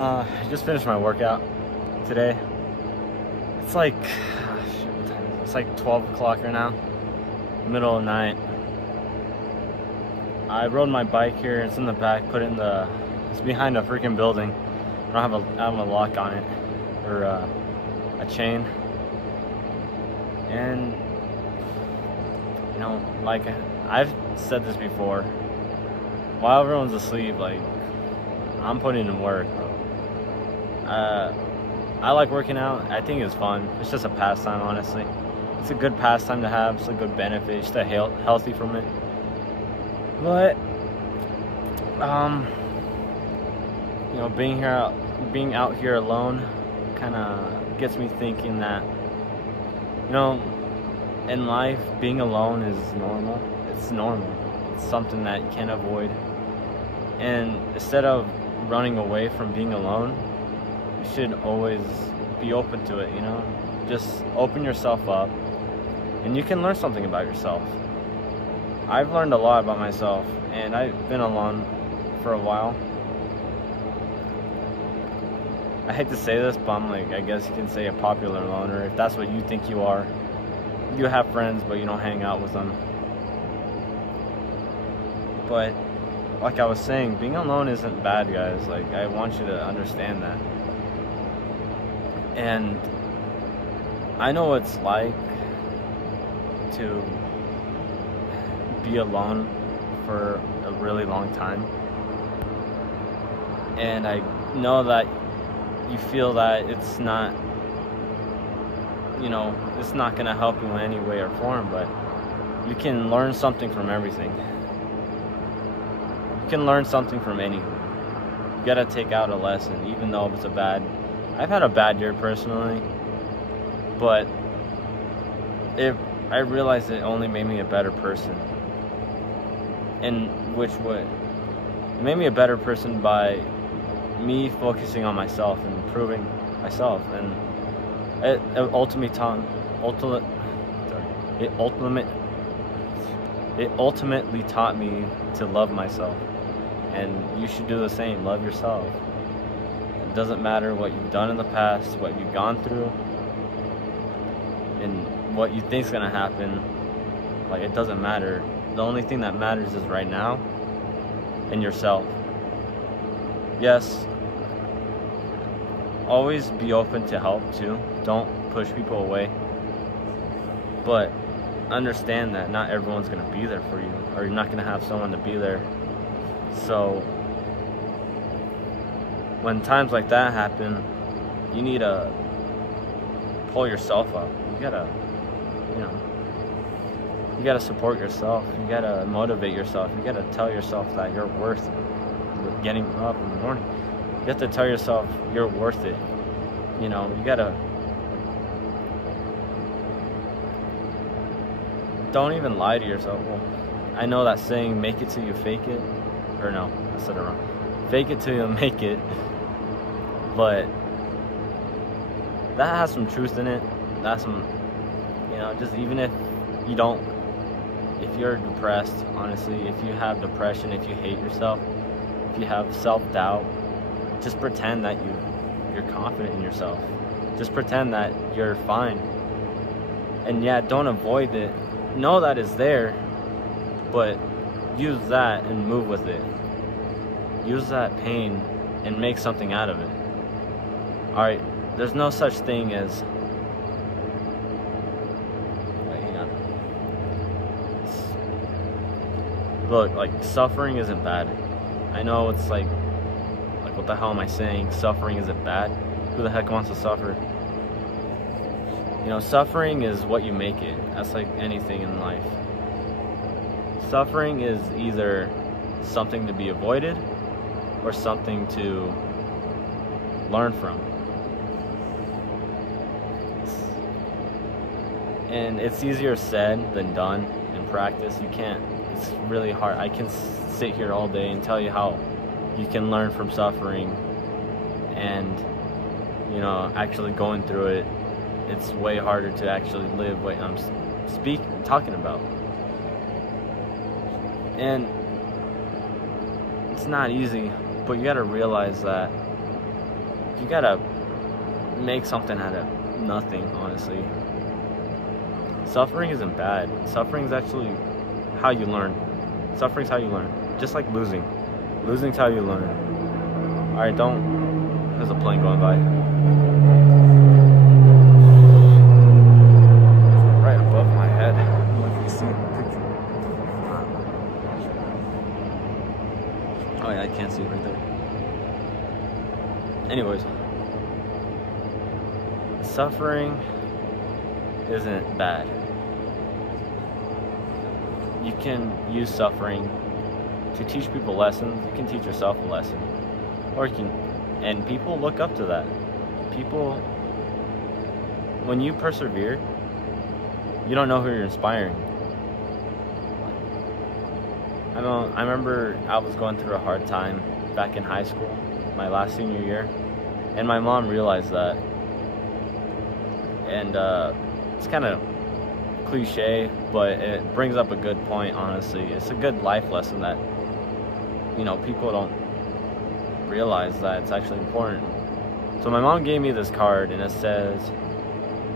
I just finished my workout today. It's like, shit, what time is it? It's like 12 o'clock right now, middle of the night. I rode my bike here. It's in the back. It's behind a freaking building. I don't have a lock on it or a chain. And you know, like I've said this before, while everyone's asleep, like I'm putting in work, bro. I like working out. I think it's fun. It's just a pastime, honestly. It's a good pastime to have. It's a good benefit. Just healthy from it. But you know, being out here alone kind of gets me thinking that, you know, in life, being alone is normal. It's normal. It's something that you can't avoid. And instead of running away from being alone, you should always be open to it, you know? Just open yourself up, and you can learn something about yourself. I've learned a lot about myself, and I've been alone for a while. I hate to say this, but I'm like, I guess you can say a popular loner, if that's what you think you are. You have friends, but you don't hang out with them. But like I was saying, being alone isn't bad, guys. Like, I want you to understand that. And I know what it's like to be alone for a really long time. And I know that you feel that it's not, you know, it's not going to help you in any way or form, but you can learn something from everything. You can learn something from anything. You got to take out a lesson, even though it's I've had a bad year personally, but I realized it only made me a better person. In which way? It made me a better person by me focusing on myself and improving myself, and it ultimately taught me to love myself. And you should do the same. Love yourself. It doesn't matter what you've done in the past, what you've gone through, and what you think's gonna happen. Like, it doesn't matter. The only thing that matters is right now and yourself. Yes, always be open to help too. Don't push people away. But understand that not everyone's gonna be there for you, or you're not gonna have someone to be there. So when times like that happen, you need to pull yourself up. You gotta, you know, you gotta support yourself. You gotta motivate yourself. You gotta tell yourself that you're worth it. Getting up in the morning, you have to tell yourself you're worth it. You know, you gotta, don't even lie to yourself. Well, I know that saying, make it till you fake it. Or no, I said it wrong. Fake it till you make it. But that has some truth in it. That's some, you know, just even if you're depressed, honestly, if you have depression, if you hate yourself, if you have self-doubt, just pretend that you're confident in yourself. Just pretend that you're fine. And yeah, don't avoid it. Know that it's there, but use that and move with it. Use that pain and make something out of it. Alright, there's no such thing as, wait, hang on. Look, like, suffering isn't bad. I know it's like what the hell am I saying? Suffering isn't bad. Who the heck wants to suffer? You know, suffering is what you make it. That's like anything in life. Suffering is either something to be avoided or something to learn from. And it's easier said than done in practice. It's really hard. I can sit here all day and tell you how you can learn from suffering, and, you know, actually going through it, it's way harder to actually live what I'm talking about. And it's not easy, but you gotta realize that you gotta make something out of nothing, honestly. Suffering isn't bad. Suffering's actually how you learn. Suffering's how you learn. Just like losing. Losing's how you learn. Alright, there's a plane going by. Right above my head. I don't know if you can see it in the picture. Oh yeah, I can't see it right there. Anyways. Suffering isn't bad. You can use suffering to teach people lessons. You can teach yourself a lesson. Or you can, and people look up to that. People, when you persevere, you don't know who you're inspiring. I remember I was going through a hard time back in high school, my last senior year, and my mom realized that. And it's kind of cliche, but it brings up a good point, honestly. It's a good life lesson that, you know, people don't realize that it's actually important. So my mom gave me this card, and it says,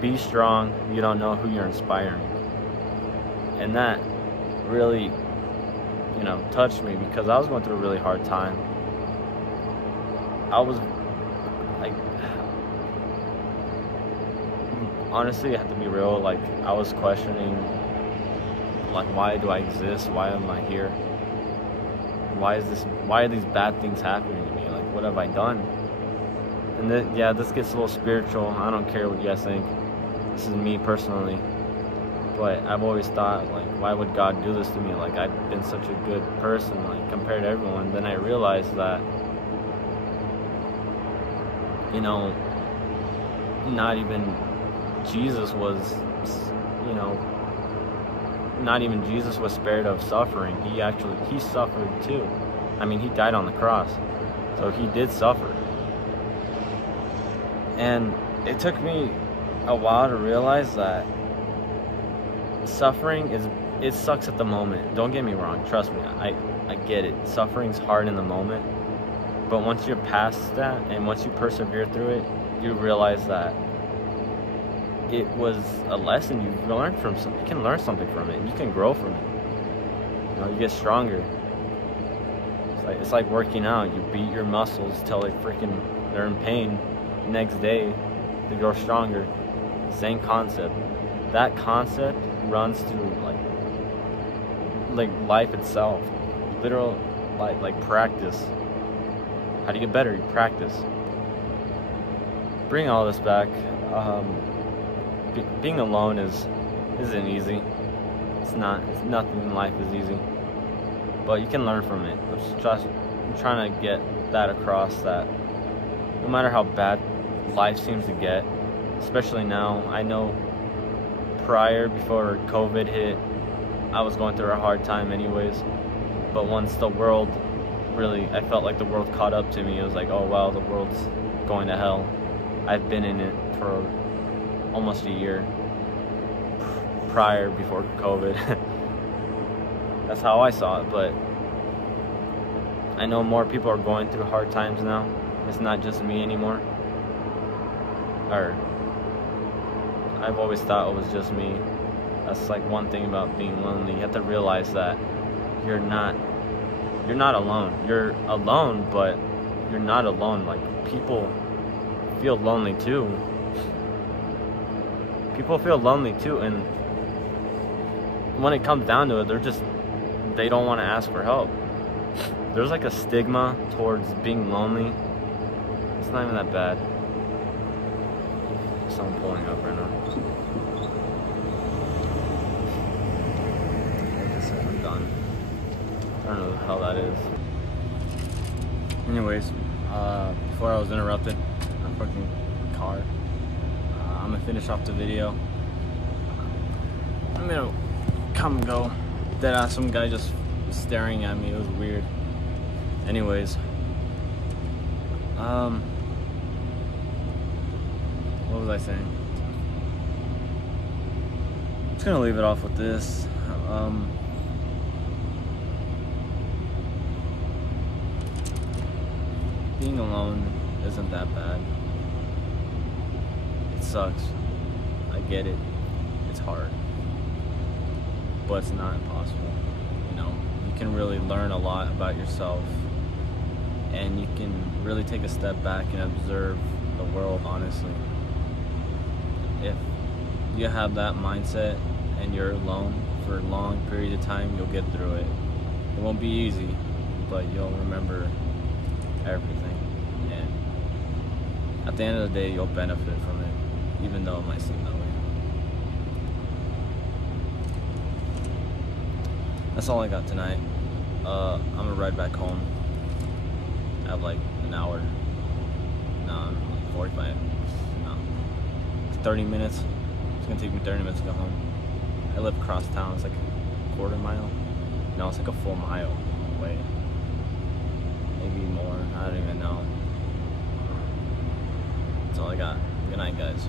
"Be strong, you don't know who you're inspiring." And that really, you know, touched me, because I was going through a really hard time. I was like, honestly, I have to be real, like, I was questioning, like, why do I exist? Why am I here? Why are these bad things happening to me? Like, what have I done? And then, yeah, this gets a little spiritual. I don't care what you guys think. This is me personally. But I've always thought, like, why would God do this to me? Like, I've been such a good person, like, compared to everyone. Then I realized that, you know, not even Jesus was, you know, not even Jesus was spared of suffering. He suffered too. I mean, he died on the cross, so he did suffer. And it took me a while to realize that suffering it sucks at the moment. Don't get me wrong, trust me, I get it. Suffering's hard in the moment, but once you're past that and once you persevere through it, you realize that it was a lesson you learned from. You can learn something from it. You can grow from it. You know, you get stronger. It's like working out. You beat your muscles till they're in pain. Next day, they grow stronger. Same concept. That concept runs through like life itself. Literal, like practice. How do you get better? You practice. Bring all this back. Being alone isn't easy. It's nothing in life is easy. But you can learn from it. I'm trying to get that across, that no matter how bad life seems to get, especially now, I know before COVID hit, I was going through a hard time anyways. But once the world I felt like the world caught up to me. It was like, oh wow, the world's going to hell. I've been in it for almost a year before COVID. That's how I saw it. But I know more people are going through hard times now. It's not just me anymore. Or I've always thought it was just me. That's like one thing about being lonely. You have to realize that you're not alone. You're alone, but you're not alone. Like, people feel lonely too. People feel lonely too, and when it comes down to it, they don't want to ask for help. There's like a stigma towards being lonely. It's not even that bad. Someone pulling up right now. Like I said, I'm done. I don't know the hell that is. Anyways, before I was interrupted, a fucking car. I'm gonna finish off the video. I'm gonna come and go. Deadass, some guy just was staring at me. It was weird. Anyways, what was I saying? I'm just gonna leave it off with this. Being alone isn't that bad. It sucks. I get it. It's hard. But it's not impossible. You know, you can really learn a lot about yourself, and you can really take a step back and observe the world honestly. If you have that mindset and you're alone for a long period of time, you'll get through it. It won't be easy, but you'll remember everything. And at the end of the day, you'll benefit from it, even though it might seem that way. That's all I got tonight. I'm gonna ride back home. I have like an hour. No, like 45. No, 30 minutes. It's gonna take me 30 minutes to go home. I live across town. It's like a quarter mile. No, it's like a full mile away. Maybe more. I don't even know. That's all I got. Good night, guys.